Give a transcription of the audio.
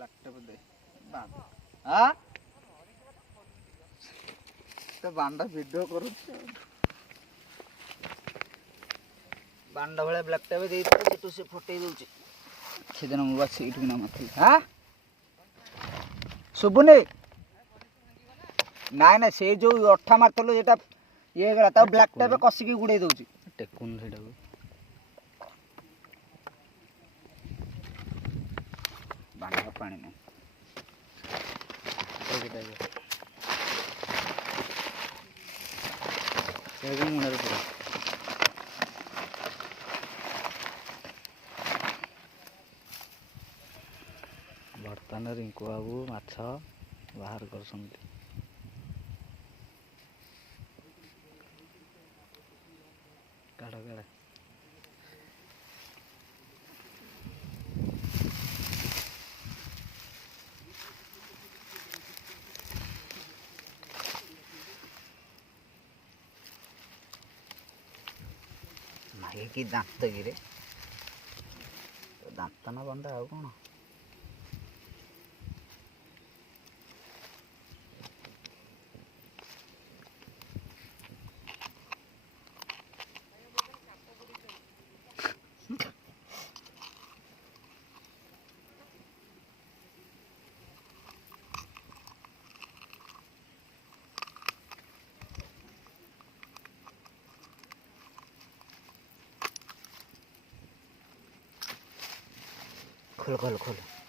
ବ୍ଲାକ୍ ଦେ ଆ ତ ବାଣ୍ଡ ଭିଡ଼ିଓ କରୁଛି ବାଣ୍ଡ ଭଳିଆ ବ୍ଲାକ୍ ଟେପ୍ ଦେଇଥିଲି ସେଠୁ ସେ ଫଟେଇ ଦେଉଛି ସେଦିନ ମୁଁ ବା ସେଇଠୁ ନା ମାରିଥିଲି ହଁ ଶୁଭୁନି ନାଇଁ ନାଇଁ ସେଇ ଯେଉଁ ଅଠା ମାରିଥିଲୁ ଯେଟା ଇଏ ହେଇଗଲା ତାକୁ ବ୍ଲାକ୍ ଟେପ୍ କଷିକି ଗୁଡ଼େଇ ଦେଉଛି ଟେକୁନି ସେଇଟାକୁ ବାଣ୍ଡ ପାଣି ନାହିଁ ମୁଣ୍ଡରେ ପୁରା ବର୍ତ୍ତମାନ ରିଙ୍କୁ ବାବୁ ମାଛ ବାହାର କରୁଛନ୍ତି କାଢ଼ କାଢ଼ ମାଗେ କି ଦାନ୍ତ କିରେ ଦାନ୍ତ ନା ବନ୍ଧା ଆଉ କ'ଣ खोल खोल खोल